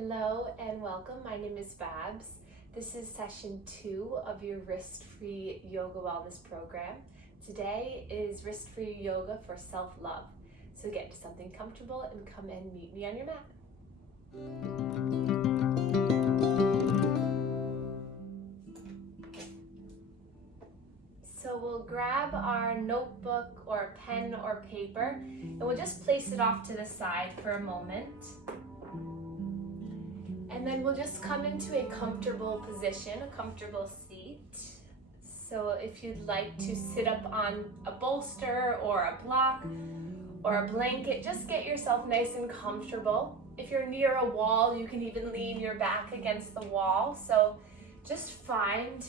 Hello and welcome. My name is Babz. This is session 2 of your wrist-free yoga wellness program. Today is wrist-free yoga for self-love. So get into something comfortable and come and meet me on your mat. So we'll grab our notebook or pen or paper and we'll just place it off to the side for a moment. And then we'll just come into a comfortable position, a comfortable seat. So if you'd like to sit up on a bolster or a block or a blanket, just get yourself nice and comfortable. If you're near a wall, you can even lean your back against the wall. So just find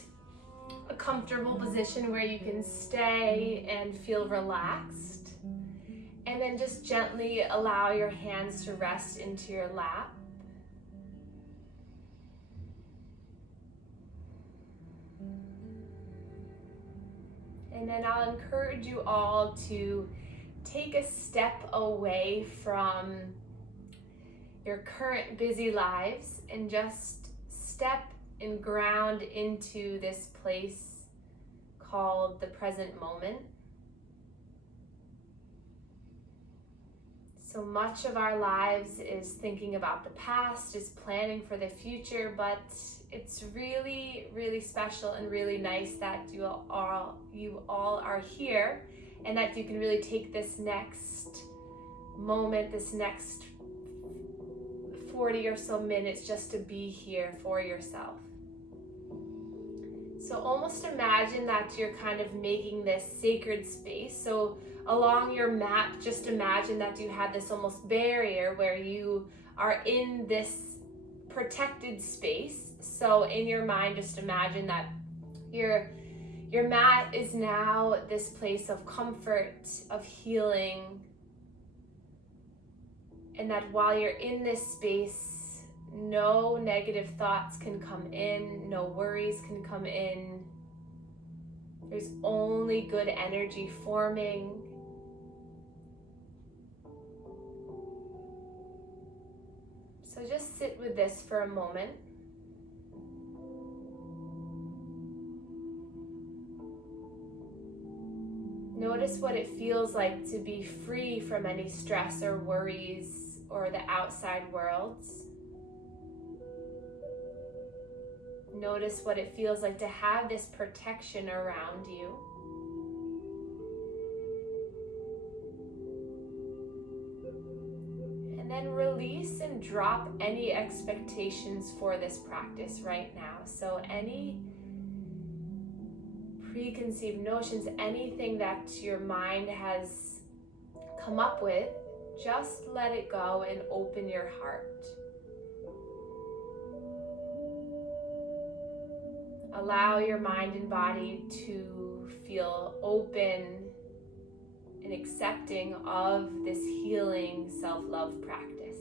a comfortable position where you can stay and feel relaxed. And then just gently allow your hands to rest into your lap. And then I'll encourage you all to take a step away from your current busy lives and just step and ground into this place called the present moment. So much of our lives is thinking about the past, is planning for the future, but it's really, really special and really nice that you all are here and that you can really take this next moment, this next 40 or so minutes just to be here for yourself. So almost imagine that you're kind of making this sacred space. So along your mat, just imagine that you have this almost barrier where you are in this protected space. So in your mind, just imagine that your mat is now this place of comfort, of healing, and that while you're in this space, no negative thoughts can come in, no worries can come in. There's only good energy forming. So just sit with this for a moment. Notice what it feels like to be free from any stress or worries or the outside worlds. Notice what it feels like to have this protection around you. And then release and drop any expectations for this practice right now. So any preconceived notions, anything that your mind has come up with, just let it go and open your heart. Allow your mind and body to feel open and accepting of this healing self-love practice.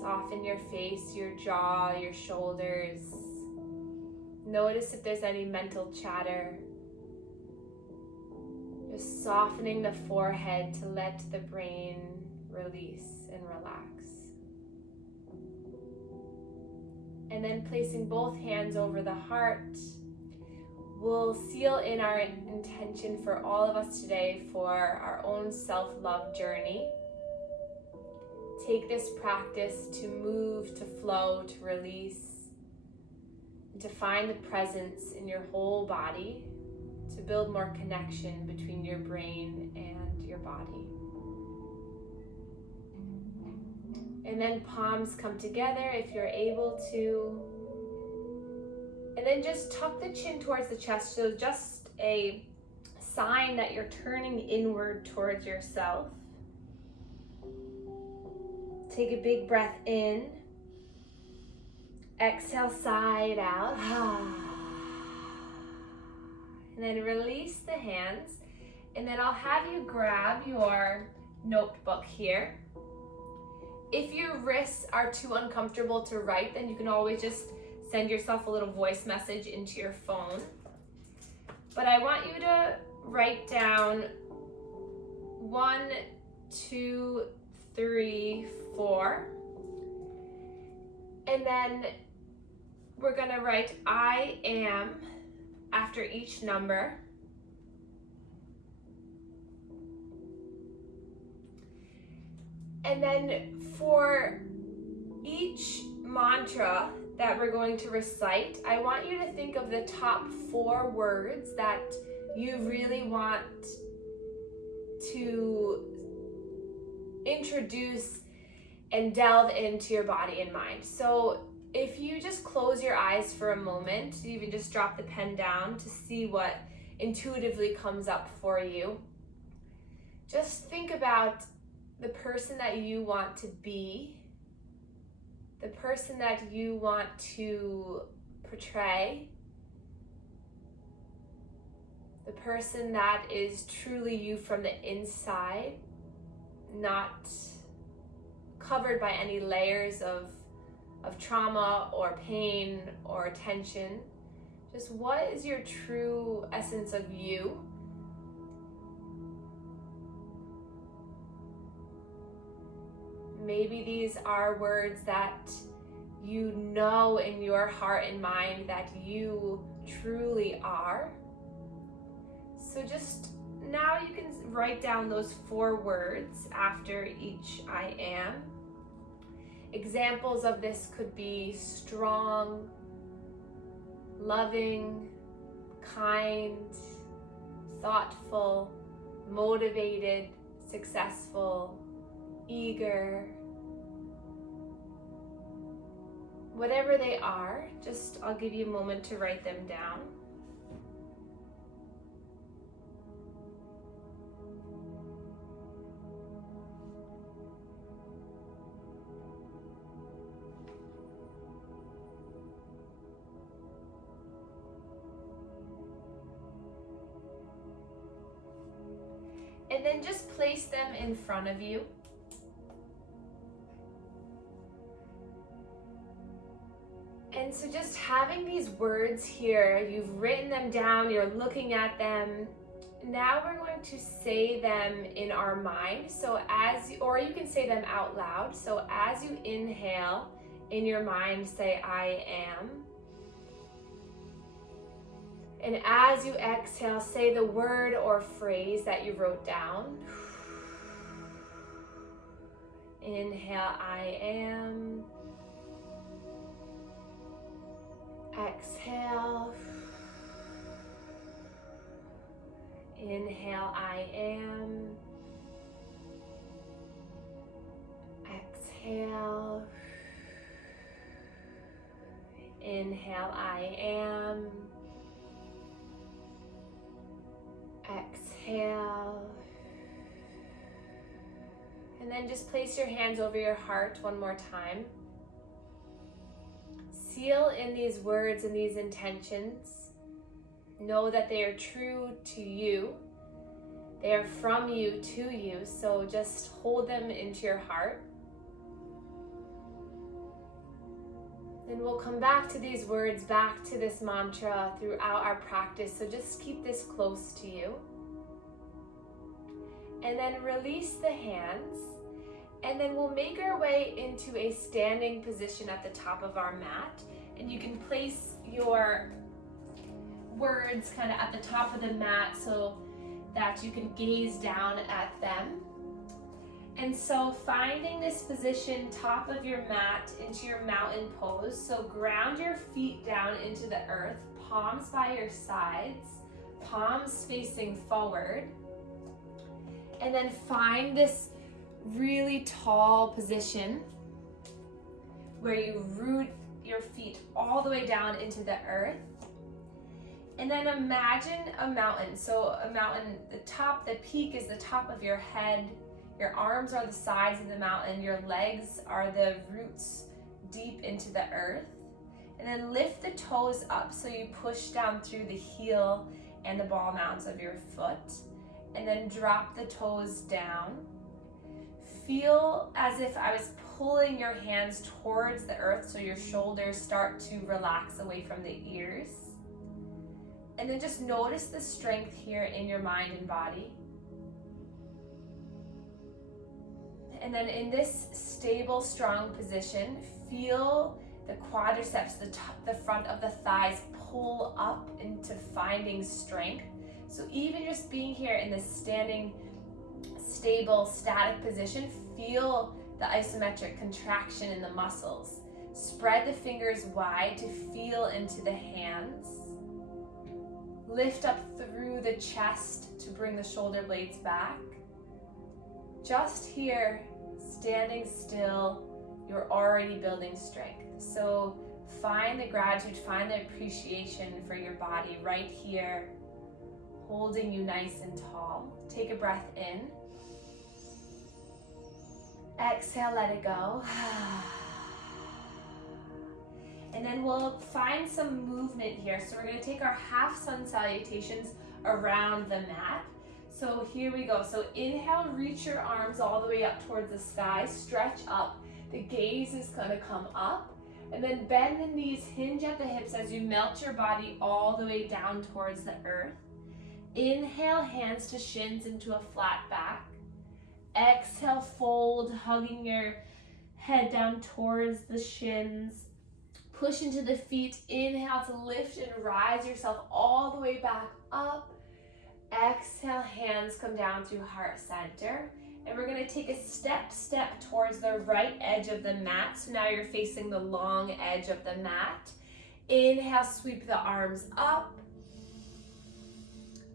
Soften your face, your jaw, your shoulders. Notice if there's any mental chatter. Just softening the forehead to let the brain release and relax. And then placing both hands over the heart, we'll seal in our intention for all of us today for our own self-love journey. Take this practice to move, to flow, to release, and to find the presence in your whole body, to build more connection between your brain and your body. And then palms come together if you're able to. And then just tuck the chin towards the chest, so just a sign that you're turning inward towards yourself. Take a big breath in. Exhale, side out. And then release the hands. And then I'll have you grab your notebook here. If your wrists are too uncomfortable to write, then you can always just send yourself a little voice message into your phone. But I want you to write down 1, 2, 3, 4. And then we're going to write I am after each number. And then for each mantra that we're going to recite, I want you to think of the top 4 words that you really want to introduce and delve into your body and mind. So if you just close your eyes for a moment, you even just drop the pen down to see what intuitively comes up for you. Just think about the person that you want to be, the person that you want to portray, the person that is truly you from the inside, not covered by any layers of trauma or pain or tension. Just what is your true essence of you? Maybe these are words that you know in your heart and mind that you truly are. So just now you can write down those 4 words after each I am. Examples of this could be strong, loving, kind, thoughtful, motivated, successful, eager. Whatever they are, I'll give you a moment to write them down. And then just place them in front of you. And so just having these words here, you've written them down, you're looking at them. Now we're going to say them in our mind. Or you can say them out loud. So as you inhale, in your mind say I am. And as you exhale, say the word or phrase that you wrote down. Inhale, I am. Exhale. Inhale, I am. Exhale. Inhale, I am. Exhale. And then just place your hands over your heart one more time. Seal in these words and these intentions. Know that they are true to you. They are from you to you. So just hold them into your heart. Then we'll come back to these words, back to this mantra throughout our practice. So just keep this close to you. And then release the hands. And then we'll make our way into a standing position at the top of our mat. And you can place your words kind of at the top of the mat so that you can gaze down at them. And so finding this position, top of your mat, into your mountain pose. So ground your feet down into the earth, palms by your sides, palms facing forward. And then find this really tall position where you root your feet all the way down into the earth. And then imagine a mountain. So a mountain, the peak is the top of your head. Your arms are the sides of the mountain. Your legs are the roots deep into the earth. And then lift the toes up so you push down through the heel and the ball mounds of your foot. And then drop the toes down. Feel as if I was pulling your hands towards the earth so your shoulders start to relax away from the ears. And then just notice the strength here in your mind and body. And then in this stable, strong position, feel the quadriceps, the front of the thighs pull up into finding strength. So even just being here in this standing, stable, static position, feel the isometric contraction in the muscles. Spread the fingers wide to feel into the hands. Lift up through the chest to bring the shoulder blades back. Just here, standing still, you're already building strength. So find the gratitude, find the appreciation for your body right here, holding you nice and tall. Take a breath in. Exhale, let it go. And then we'll find some movement here. So we're going to take our half sun salutations around the mat. So here we go. So inhale, reach your arms all the way up towards the sky, stretch up. The gaze is going to come up. And then bend the knees, hinge at the hips as you melt your body all the way down towards the earth. Inhale, hands to shins into a flat back. Exhale, fold, hugging your head down towards the shins. Push into the feet. Inhale to lift and rise yourself all the way back up. Exhale, hands come down to heart center. And we're going to take a step towards the right edge of the mat. So now you're facing the long edge of the mat. Inhale, sweep the arms up.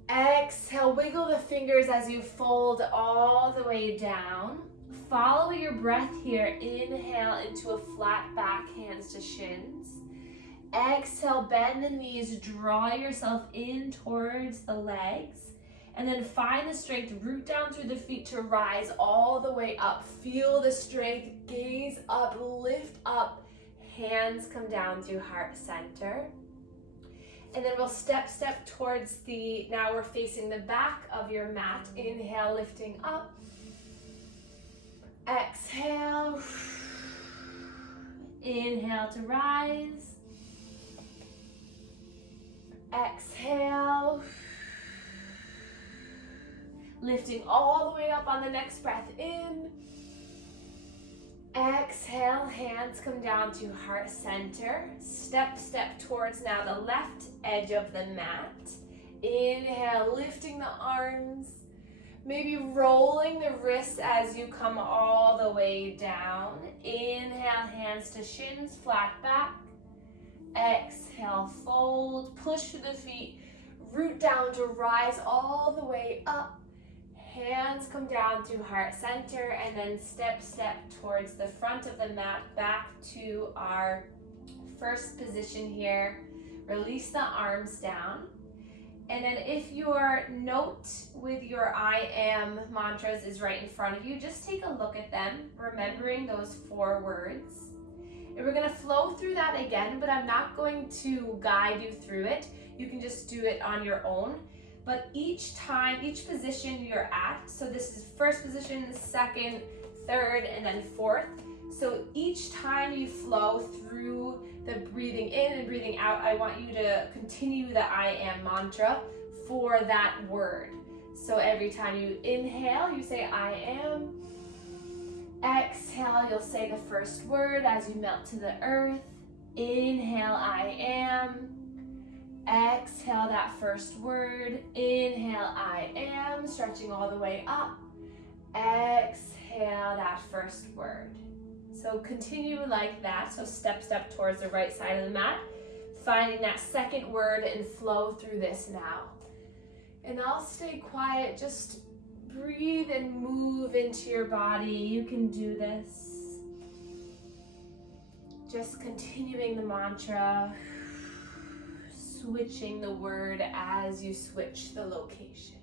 Exhale, wiggle the fingers as you fold all the way down. Follow your breath here. Inhale into a flat back, hands to shins. Exhale, bend the knees, draw yourself in towards the legs. And then find the strength, root down through the feet to rise all the way up. Feel the strength, gaze up, lift up. Hands come down to heart center. And then we'll step towards now we're facing the back of your mat. Inhale, lifting up. Exhale. Inhale to rise. Exhale. Lifting all the way up on the next breath in. Exhale, hands come down to heart center. Step towards now the left edge of the mat. Inhale, lifting the arms. Maybe rolling the wrists as you come all the way down. Inhale, hands to shins, flat back. Exhale, fold, push through the feet. Root down to rise all the way up. Hands come down to heart center, and then step towards the front of the mat, back to our first position here. Release the arms down. And then if your note with your I am mantras is right in front of you, just take a look at them, remembering those 4 words. And we're going to flow through that again, but I'm not going to guide you through it. You can just do it on your own. But each time, each position you're at, so this is first position, second, third, and then fourth. So each time you flow through the breathing in and breathing out, I want you to continue the I am mantra for that word. So every time you inhale, you say I am. Exhale, you'll say the first word as you melt to the earth. Inhale, I am. Exhale that first word. Inhale, I am. Stretching all the way up. Exhale that first word. So continue like that. So step towards the right side of the mat. Finding that second word and flow through this now. And I'll stay quiet. Just breathe and move into your body. You can do this. Just continuing the mantra. Switching the word as you switch the location.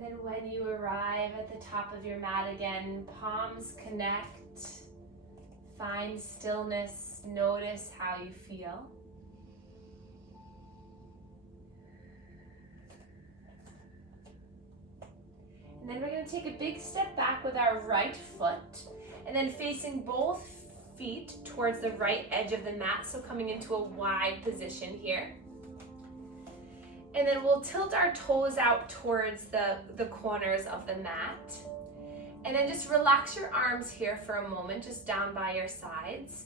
And then when you arrive at the top of your mat again, palms connect, find stillness, notice how you feel. And then we're going to take a big step back with our right foot, and then facing both feet towards the right edge of the mat, so coming into a wide position here. And then we'll tilt our toes out towards the corners of the mat. And then just relax your arms here for a moment, just down by your sides.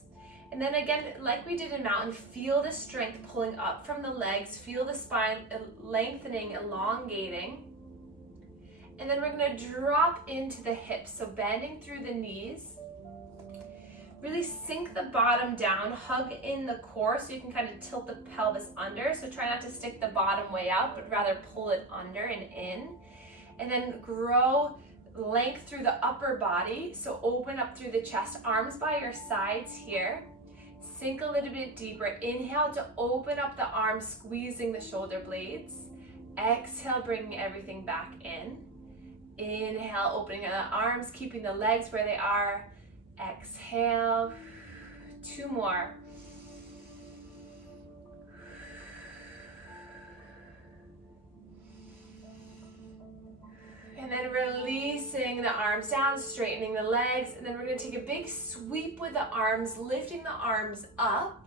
And then again, like we did in mountain, feel the strength pulling up from the legs, feel the spine lengthening, elongating. And then we're going to drop into the hips, so bending through the knees. Really sink the bottom down, hug in the core so you can kind of tilt the pelvis under. So try not to stick the bottom way out, but rather pull it under and in. And then grow length through the upper body. So open up through the chest, arms by your sides here. Sink a little bit deeper. Inhale to open up the arms, squeezing the shoulder blades. Exhale, bringing everything back in. Inhale, opening the arms, keeping the legs where they are. Exhale, 2 more. And then releasing the arms down, straightening the legs, and then we're going to take a big sweep with the arms, lifting the arms up,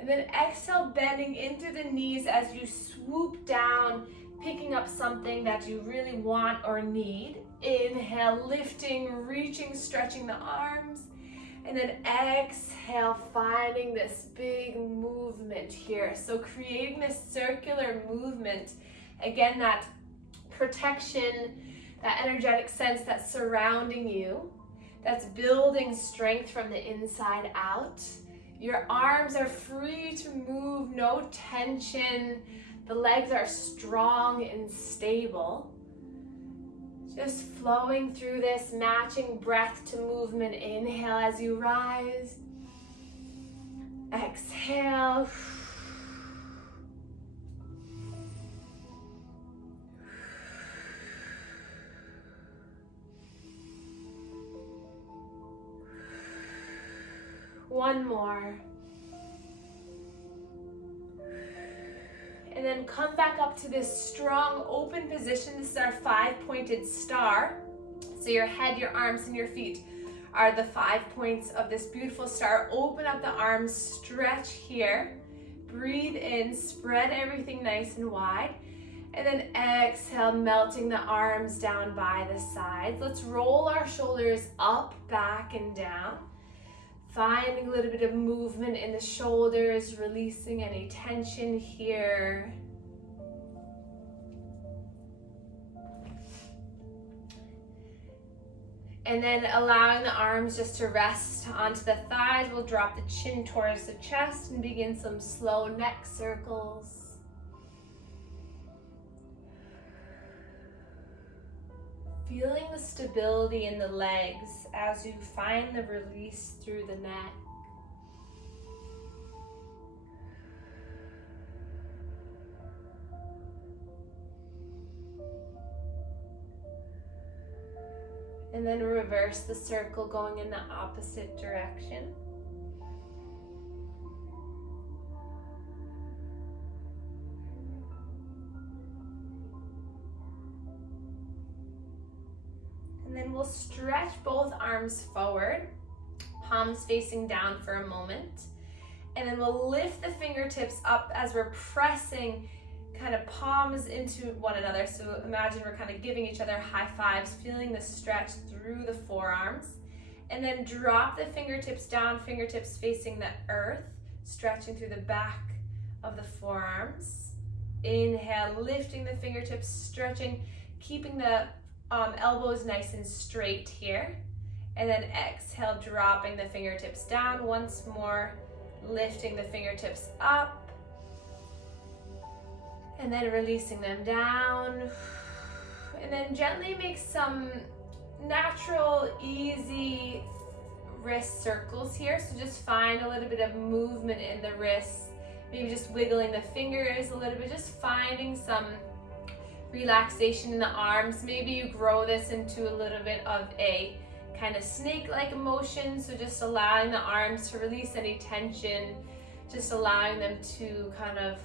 and then exhale, bending into the knees as you swoop down, picking up something that you really want or need. Inhale, lifting, reaching, stretching the arms. And then exhale, finding this big movement here. So creating this circular movement. Again, that protection, that energetic sense that's surrounding you. That's building strength from the inside out. Your arms are free to move, no tension. The legs are strong and stable. Just flowing through this, matching breath to movement. Inhale as you rise. Exhale. One more. And then come back up to this strong open position. This is our 5-pointed star. So your head, your arms, and your feet are the 5 points of this beautiful star. Open up the arms, stretch here. Breathe in, spread everything nice and wide. And then exhale, melting the arms down by the sides. Let's roll our shoulders up, back, and down. Finding a little bit of movement in the shoulders, releasing any tension here. And then allowing the arms just to rest onto the thighs. We'll drop the chin towards the chest and begin some slow neck circles. Feeling the stability in the legs as you find the release through the neck. And then reverse the circle, going in the opposite direction. And then we'll stretch both arms forward, palms facing down for a moment. And then we'll lift the fingertips up as we're pressing kind of palms into one another. So imagine we're kind of giving each other high fives, feeling the stretch through the forearms. And then drop the fingertips down, fingertips facing the earth, stretching through the back of the forearms. Inhale, lifting the fingertips, stretching, keeping the elbows nice and straight here. And then exhale, dropping the fingertips down once more, lifting the fingertips up. And then releasing them down. And then gently make some natural, easy wrist circles here. So just find a little bit of movement in the wrists. Maybe just wiggling the fingers a little bit, just finding some relaxation in the arms. Maybe you grow this into a little bit of a kind of snake-like motion, so just allowing the arms to release any tension, just allowing them to kind of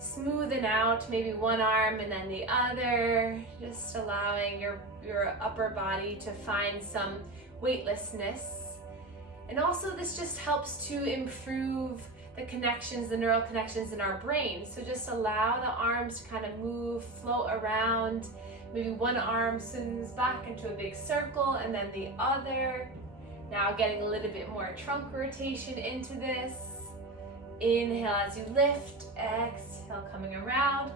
smoothen out, maybe one arm and then the other, just allowing your upper body to find some weightlessness. And also this just helps to improve the connections, the neural connections in our brain. So just allow the arms to kind of move, float around. Maybe one arm swings back into a big circle and then the other. Now getting a little bit more trunk rotation into this. Inhale as you lift, exhale coming around.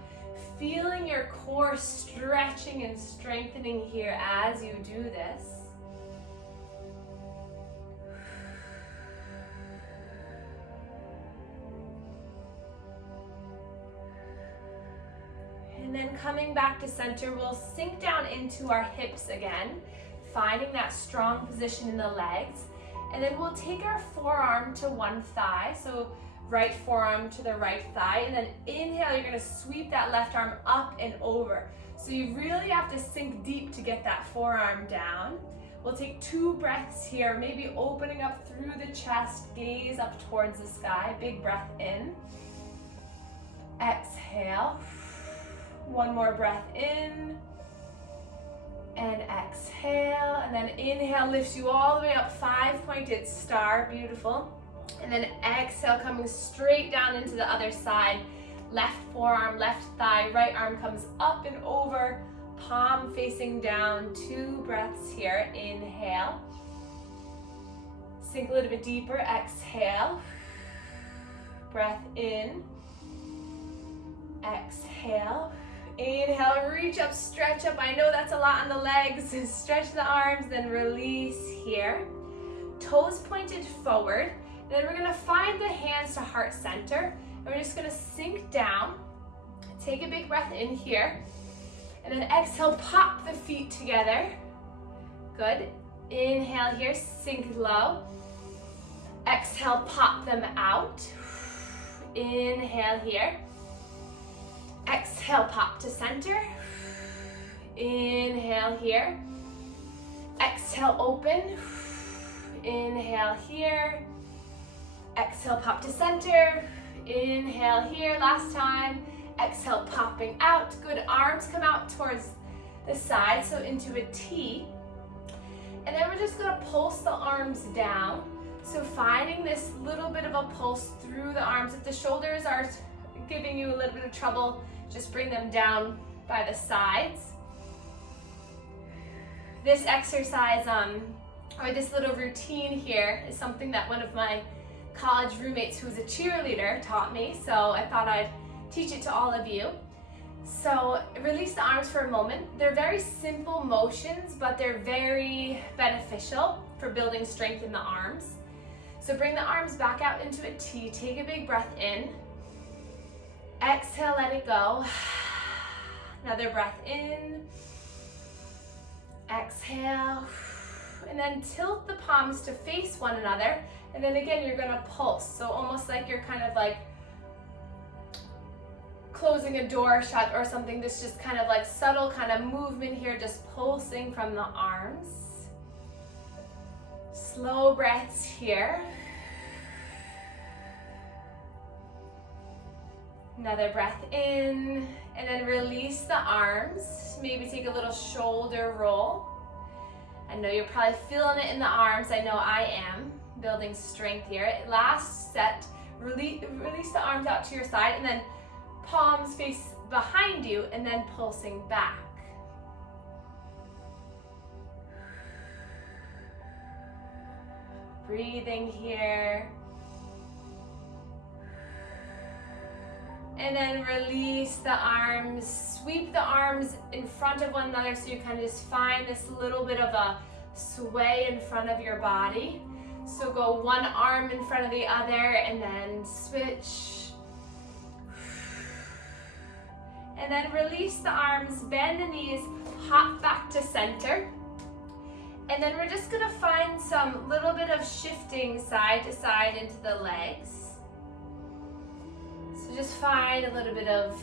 Feeling your core stretching and strengthening here as you do this. And then coming back to center, we'll sink down into our hips again, finding that strong position in the legs. And then we'll take our forearm to one thigh, so right forearm to the right thigh, and then inhale, you're gonna sweep that left arm up and over. So you really have to sink deep to get that forearm down. We'll take 2 breaths here, maybe opening up through the chest, gaze up towards the sky, big breath in. Exhale. One more breath in and exhale, and then inhale lifts you all the way up, 5-pointed star, beautiful. And then exhale, coming straight down into the other side, left forearm, left thigh, right arm comes up and over, palm facing down. 2 breaths here, inhale, sink a little bit deeper, exhale, breath in, exhale. Inhale, reach up, stretch up. I know that's a lot on the legs. Stretch the arms, then release here. Toes pointed forward. Then we're gonna find the hands to heart center. And we're just gonna sink down. Take a big breath in here. And then exhale, pop the feet together. Good. Inhale here, sink low. Exhale, pop them out. Inhale here. Exhale, pop to center. Inhale here. Exhale, open. Inhale here. Exhale, pop to center. Inhale here, last time. Exhale, popping out. Good, arms come out towards the side, so into a T. And then we're just gonna pulse the arms down. So finding this little bit of a pulse through the arms. If the shoulders are giving you a little bit of trouble, just bring them down by the sides. This exercise, or this little routine here, is something that one of my college roommates who's a cheerleader taught me, so I thought I'd teach it to all of you. So release the arms for a moment. They're very simple motions, but they're very beneficial for building strength in the arms. So bring the arms back out into a T. Take a big breath in. Exhale, let it go. Another breath in. Exhale. And then tilt the palms to face one another. And then again, you're gonna pulse. So almost like you're kind of like closing a door shut or something. This just kind of like subtle kind of movement here, just pulsing from the arms. Slow breaths here. Another breath in, and then release the arms. Maybe take a little shoulder roll. I know you're probably feeling it in the arms. I know I am. Building strength here. Last set, release the arms out to your side, and then palms face behind you, and then pulsing back. Breathing here. And then release the arms, sweep the arms in front of one another so you kind of just find this little bit of a sway in front of your body. So go one arm in front of the other and then switch. And then release the arms, bend the knees, hop back to center. And then we're just gonna find some little bit of shifting side to side into the legs. So just find a little bit of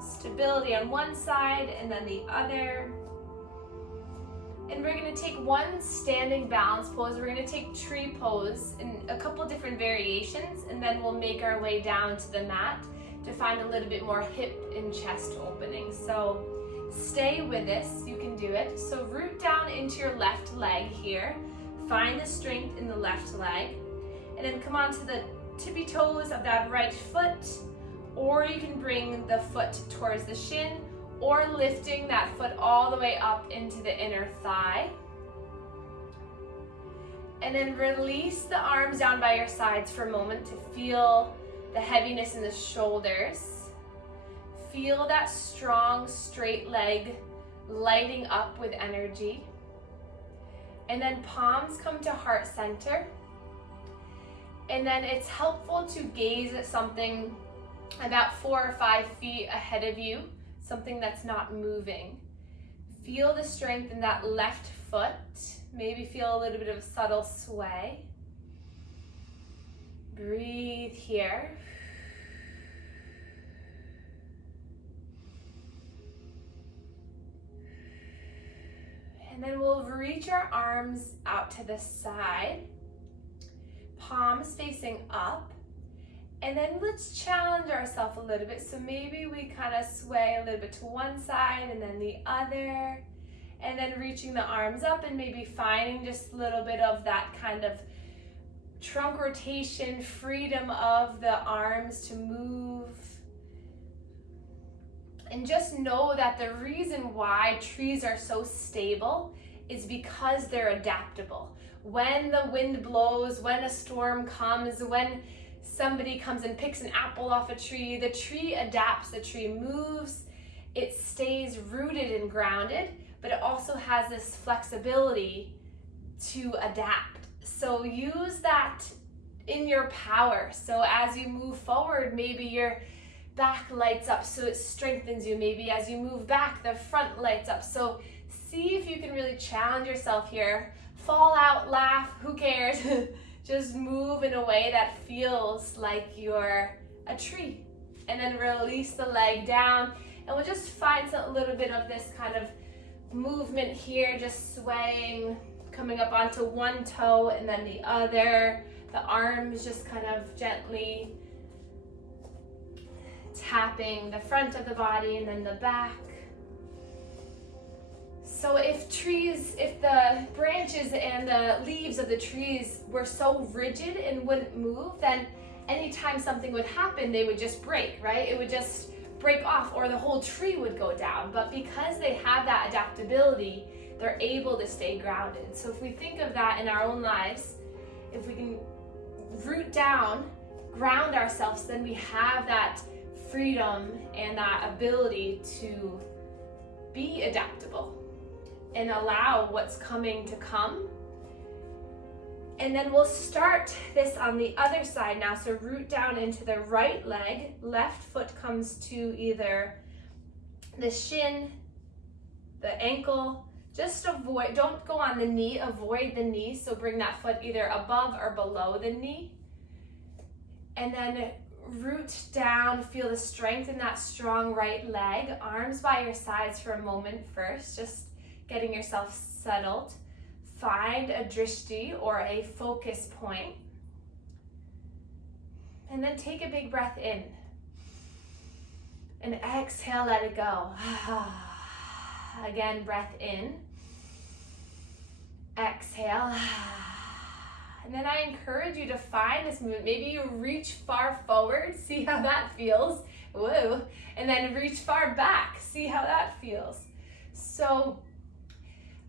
Stability on one side and then the other. And we're going to take one standing balance pose. We're going to take tree pose in a couple different variations, and then we'll make our way down to the mat to find a little bit more hip and chest opening. So stay with this, you can do it. So root down into your left leg here. Find the strength in the left leg. And then come on to the tippy toes of that right foot, or you can bring the foot towards the shin, or lifting that foot all the way up into the inner thigh. And then release the arms down by your sides for a moment to feel the heaviness in the shoulders. Feel that strong, straight leg lighting up with energy. And then palms come to heart center. And then it's helpful to gaze at something about 4 or 5 feet ahead of you, something that's not moving. Feel the strength in that left foot. Maybe feel a little bit of subtle sway. Breathe here. And then we'll reach our arms out to the side, palms facing up. And then let's challenge ourselves a little bit. So maybe we kind of sway a little bit to one side and then the other. And then reaching the arms up and maybe finding just a little bit of that kind of trunk rotation, freedom of the arms to move. And just know that the reason why trees are so stable is because they're adaptable. When the wind blows, when a storm comes, when somebody comes and picks an apple off a tree, the tree adapts, the tree moves, it stays rooted and grounded, but it also has this flexibility to adapt. So use that in your power. So as you move forward, maybe your back lights up so it strengthens you. Maybe as you move back, the front lights up. So see if you can really challenge yourself here. Fall out, laugh, who cares? Just move in a way that feels like you're a tree. And then release the leg down. And we'll just find a little bit of this kind of movement here, just swaying, coming up onto one toe and then the other. The arms just kind of gently tapping the front of the body and then the back. So if the branches and the leaves of the trees were so rigid and wouldn't move, then anytime something would happen, they would just break, right? It would just break off or the whole tree would go down. But because they have that adaptability, they're able to stay grounded. So if we think of that in our own lives, if we can root down, ground ourselves, then we have that freedom and that ability to be adaptable and allow what's coming to come. And then we'll start this on the other side now. So root down into the right leg, left foot comes to either the shin, the ankle. Just avoid, don't go on the knee, avoid the knee. So bring that foot either above or below the knee. And then root down, feel the strength in that strong right leg. Arms by your sides for a moment first, just getting yourself settled. Find a drishti or a focus point. And then take a big breath in. And exhale, let it go. Again, breath in. Exhale. And then I encourage you to find this movement. Maybe you reach far forward, see how that feels. Woo. And then reach far back, see how that feels. So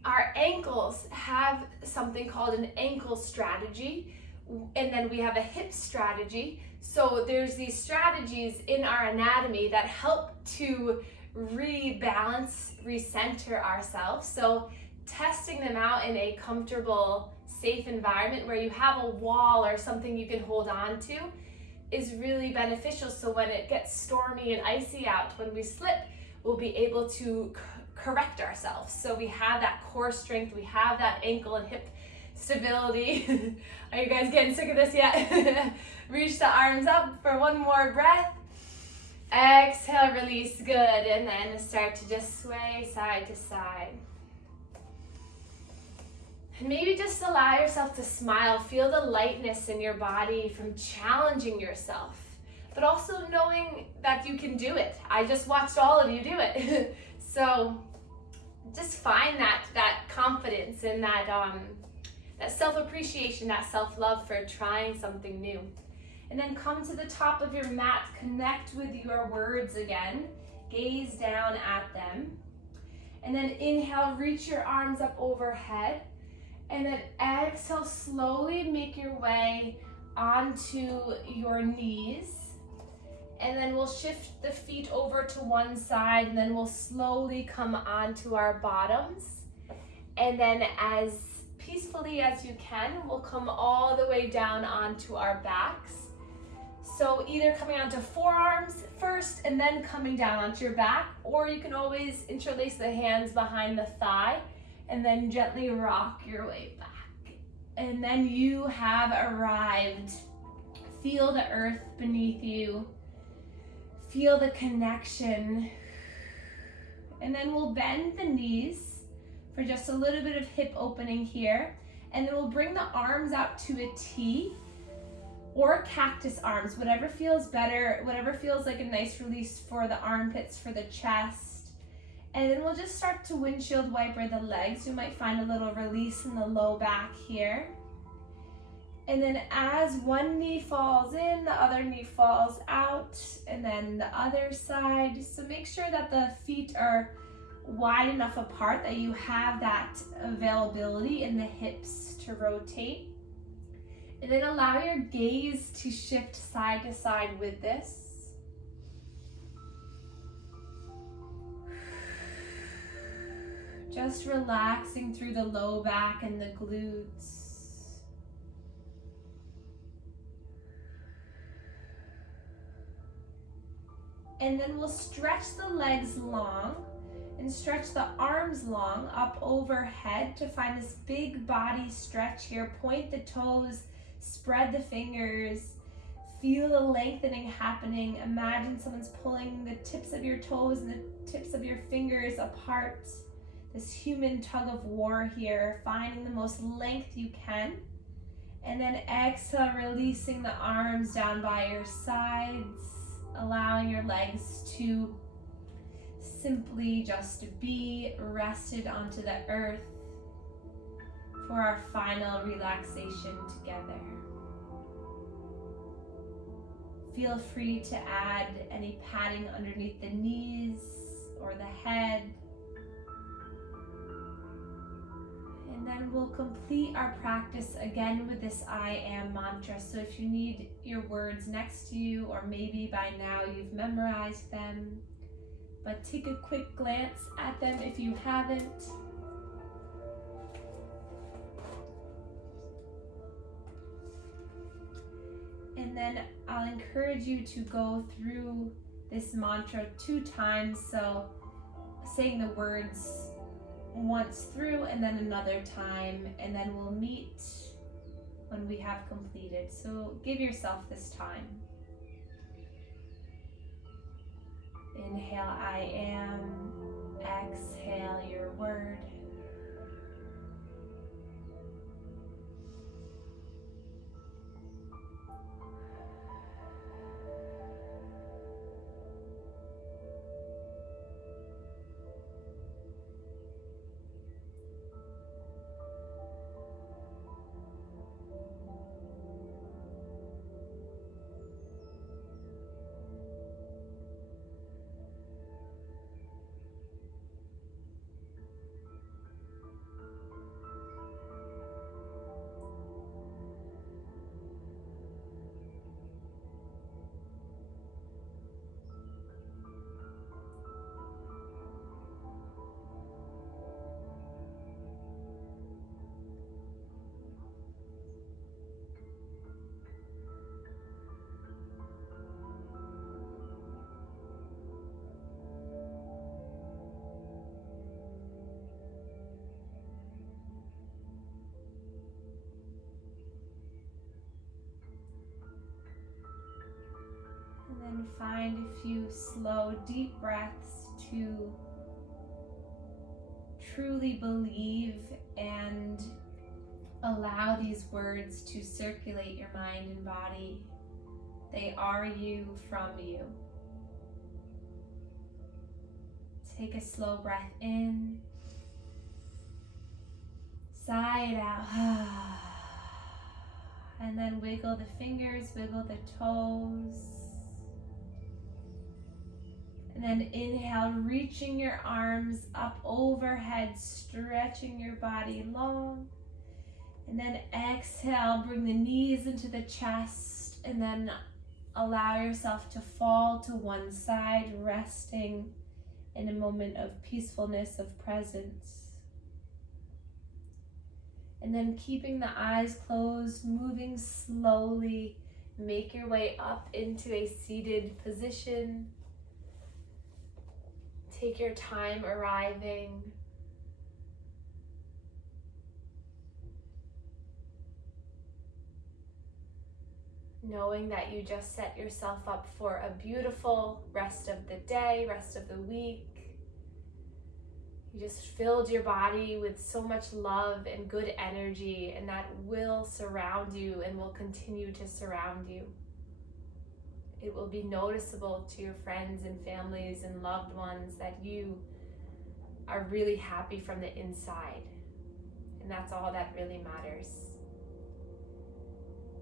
our ankles have something called an ankle strategy, and then we have a hip strategy. So there's these strategies in our anatomy that help to rebalance, recenter ourselves. So testing them out in a comfortable, safe environment where you have a wall or something you can hold on to is really beneficial. So when it gets stormy and icy out, when we slip, we'll be able to correct ourselves. So we have that core strength, we have that ankle and hip stability. Are you guys getting sick of this yet? Reach the arms up for one more breath. Exhale, release, good. And then start to just sway side to side. And maybe just allow yourself to smile. Feel the lightness in your body from challenging yourself, but also knowing that you can do it. I just watched all of you do it. So just find that confidence and that self-appreciation, that self-love for trying something new. And then come to the top of your mat, connect with your words again, gaze down at them. And then inhale, reach your arms up overhead. And then exhale, slowly make your way onto your knees. And then we'll shift the feet over to one side, and then we'll slowly come onto our bottoms. And then as peacefully as you can, we'll come all the way down onto our backs. So either coming onto forearms first and then coming down onto your back, or you can always interlace the hands behind the thigh and then gently rock your way back. And then you have arrived. Feel the earth beneath you. Feel the connection. And then we'll bend the knees for just a little bit of hip opening here. And then we'll bring the arms out to a T or cactus arms, whatever feels better, whatever feels like a nice release for the armpits, for the chest. And then we'll just start to windshield wiper the legs. You might find a little release in the low back here. And then as one knee falls in, the other knee falls out, and then the other side. So make sure that the feet are wide enough apart that you have that availability in the hips to rotate. And then allow your gaze to shift side to side with this. Just relaxing through the low back and the glutes. And then we'll stretch the legs long and stretch the arms long up overhead to find this big body stretch here. Point the toes, spread the fingers, feel the lengthening happening. Imagine someone's pulling the tips of your toes and the tips of your fingers apart. This human tug of war here, finding the most length you can. And then exhale, releasing the arms down by your sides, allowing your legs to simply just be rested onto the earth for our final relaxation together. Feel free to add any padding underneath the knees or the head. And then we'll complete our practice again with this I am mantra. So if you need your words next to you, or maybe by now you've memorized them, but take a quick glance at them if you haven't. And then I'll encourage you to go through this mantra 2 times. So saying the words once through and then another time, and then we'll meet when we have completed. So give yourself this time. Inhale, I am. Exhale, your word. and find a few slow, deep breaths to truly believe and allow these words to circulate your mind and body. They are you from you. Take a slow breath in, sigh it out, and then wiggle the fingers, wiggle the toes. And then inhale, reaching your arms up overhead, stretching your body long. And then exhale, bring the knees into the chest, and then allow yourself to fall to one side, resting in a moment of peacefulness, of presence. And then keeping the eyes closed, moving slowly, make your way up into a seated position. Take your time arriving. Knowing that you just set yourself up for a beautiful rest of the day, rest of the week. You just filled your body with so much love and good energy, and that will surround you and will continue to surround you. It will be noticeable to your friends and families and loved ones that you are really happy from the inside. And that's all that really matters.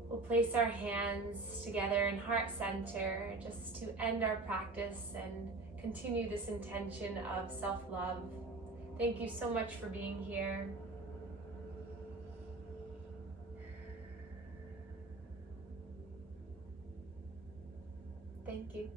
We'll place our hands together in heart center just to end our practice and continue this intention of self-love. Thank you so much for being here. Thank you.